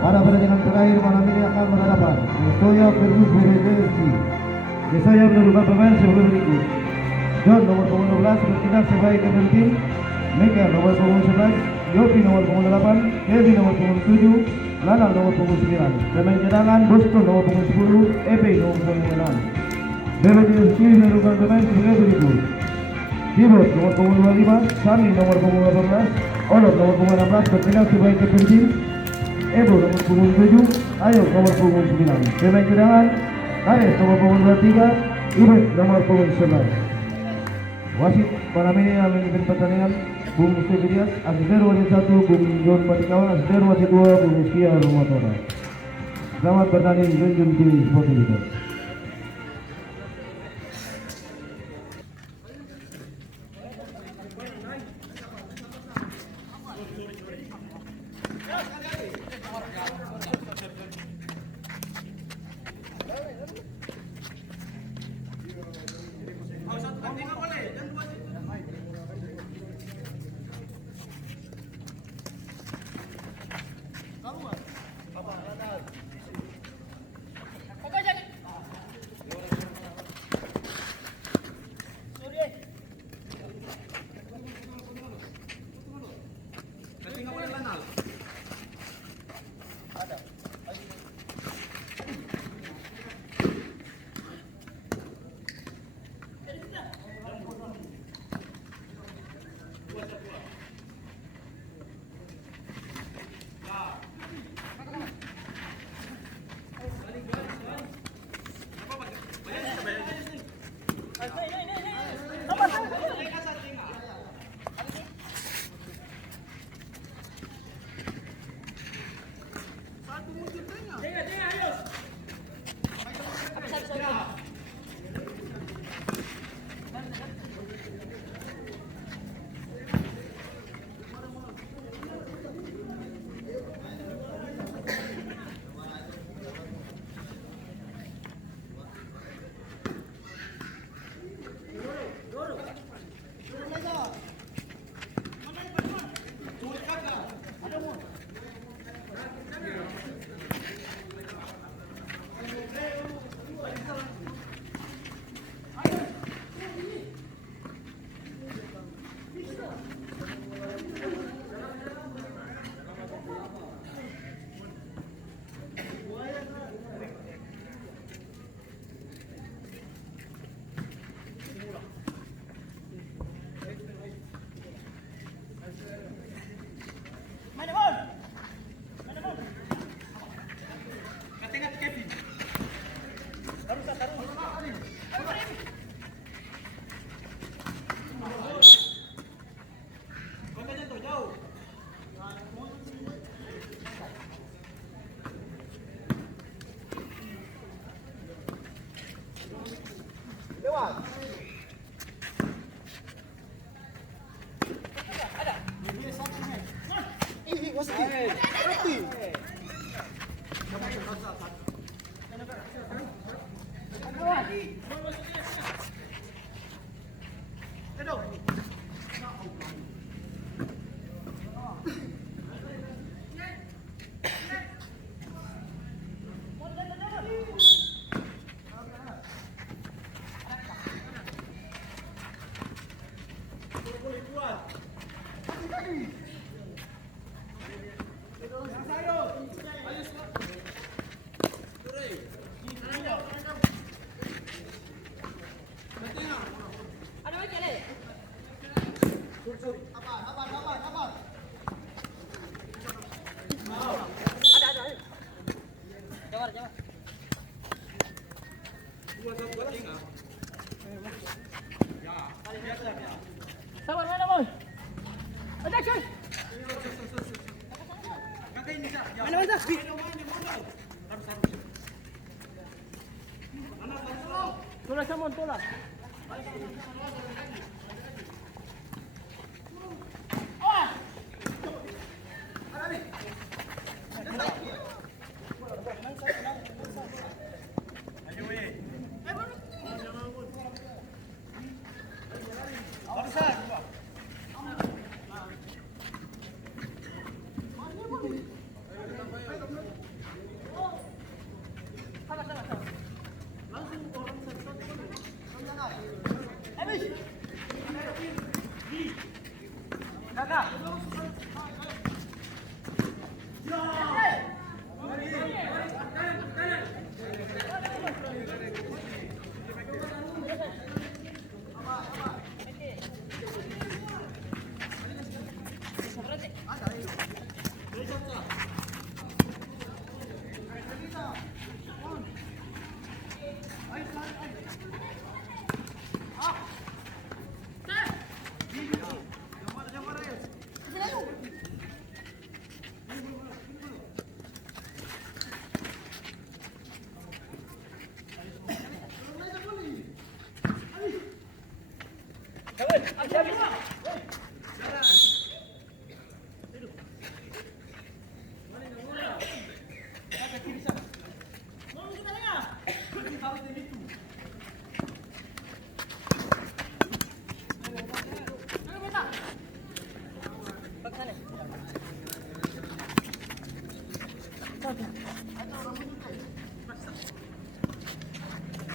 Para pertandingan terakhir malam ini akan berhadapan Josoya versus BBJFC. Josoya menentukan pemain sebelum berikut. John nomor punggung 12 bertindak sebagai kapten tim. Mika nomor punggung 11, Yopi nomor punggung 8, Kevin nomor punggung 7, Lana nomor punggung 9. Pemain cadangan Boston nomor punggung 10, Epe nomor punggung 6. BBJFC menentukan pemain sebagai berikut. Keyboard nomor punggung 25, Sami nomor punggung 18, Olot nomor punggung 16 bertindak sebagai kapten tim. Ebo nomor punggung 7, Ayo nomor punggung 9. Pemain cadangan Kares nomor punggung 23, Ibet nomor punggung 11. Wasit malam ini yang memimpin pertandingan Bung Mustafa Dias, asisten wasit 1 Bung John Patikawan, asisten wasit 2 Bung Muskia Romatora. Selamat bertanding Junjun Tim Sporting Digital. Sabar, mana boy? Action! Mana? Tolak Samon, tolak.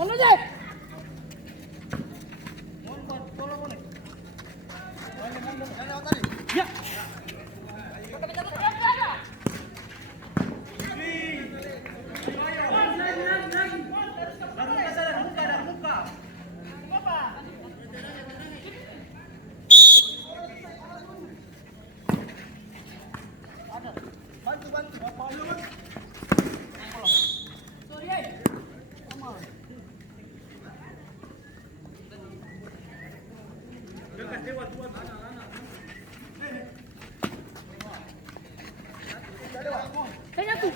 Mana Jack? Ya. Saya tuh.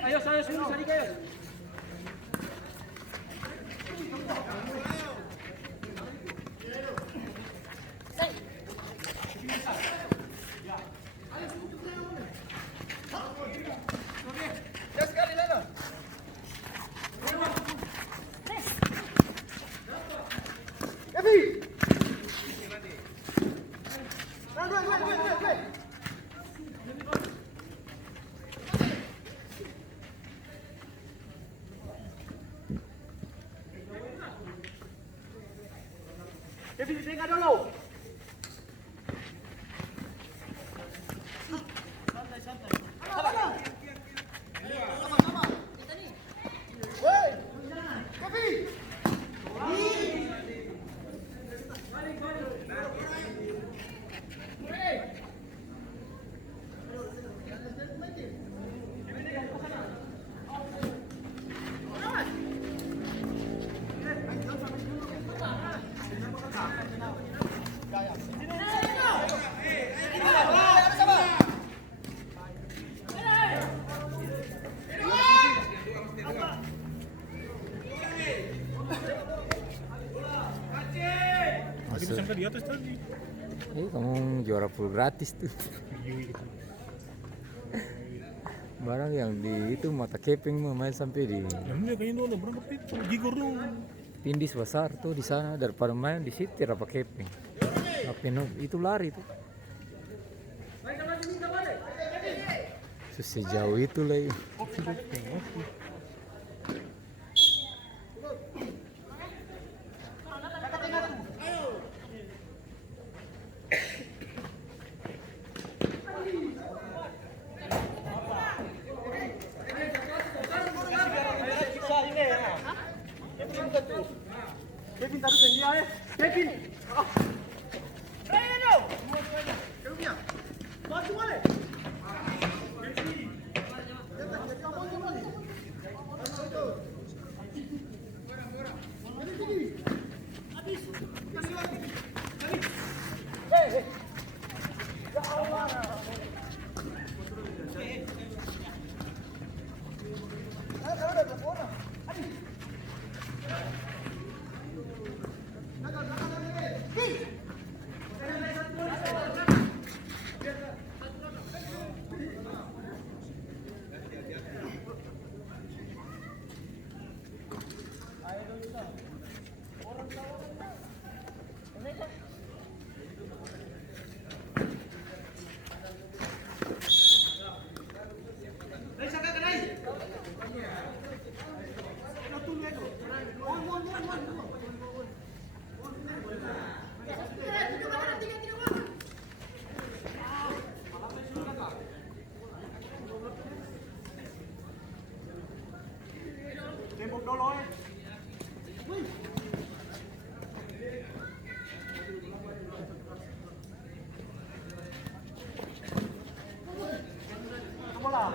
Ayo saya suruh cari kayu. Kevin, tinggal dulu. Santai. Sama. Woi. Kevin. Sampai di atas tadi. Kamu juara full gratis tuh. Barang yang di itu mata keping mah main sampai di. Namanya kayaknya dulu berangkat itu gigor dong. Tindis besar tuh di sana daripada main di situ apa keping. Tapi itu lari tuh. Sejauh itu lah. Kevin taruh sendiri ya. Kevin. Ayo. Kevin. Masuk boleh. Dolo eh. Bola.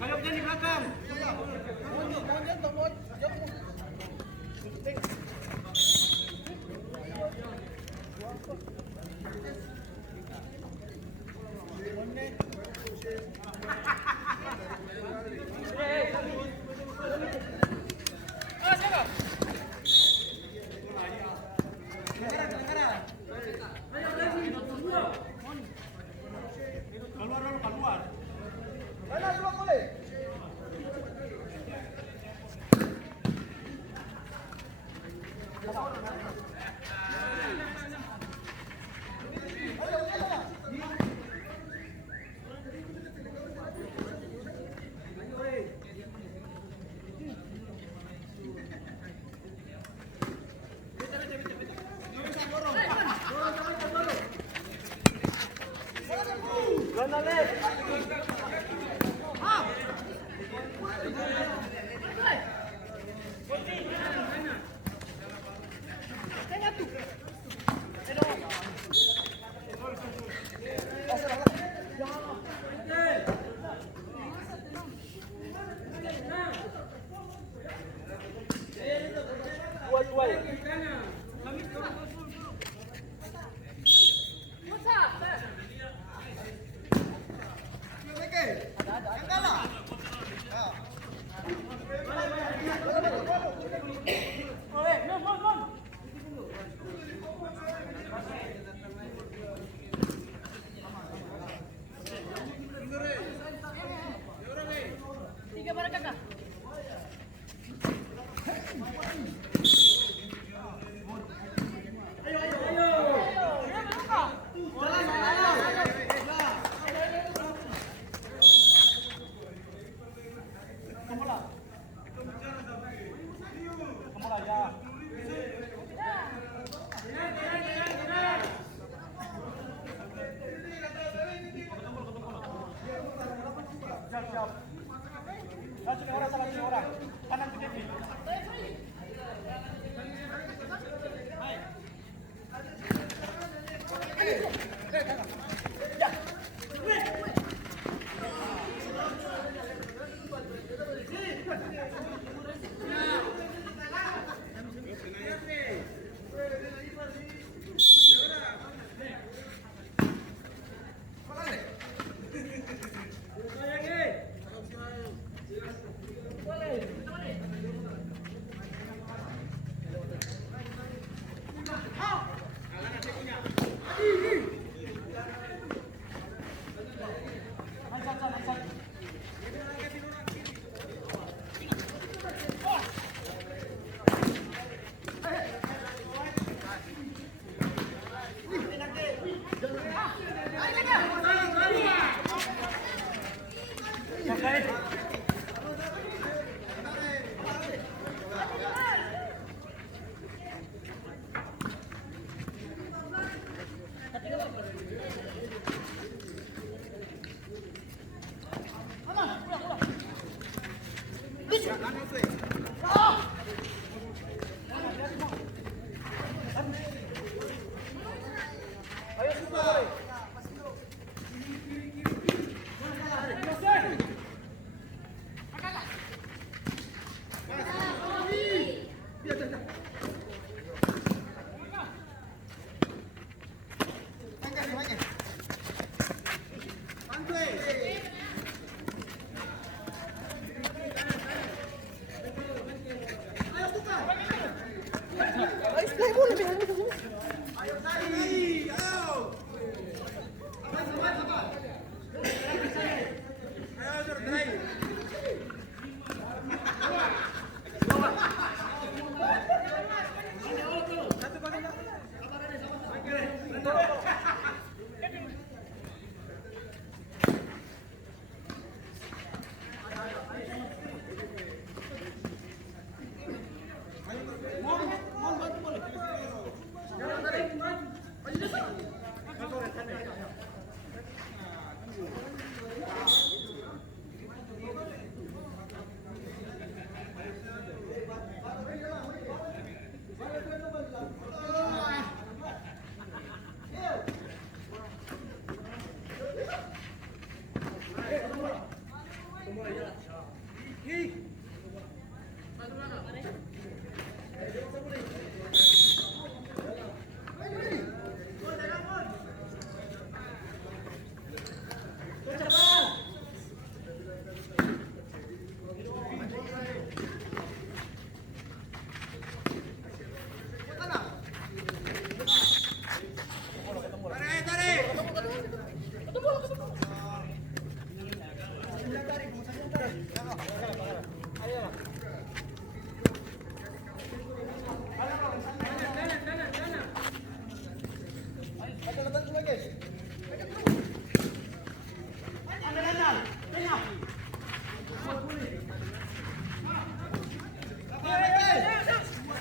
Kayaknya di belakang. Keluar. Mana dua boleh?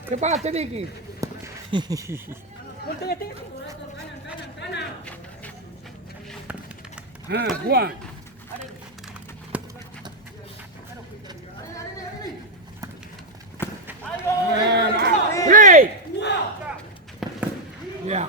Cepat sedikit. Nah, buang. Hei. Ya.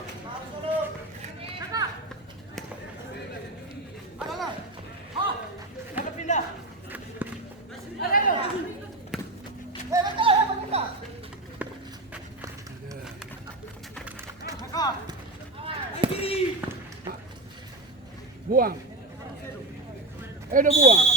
Buang. Udah buang.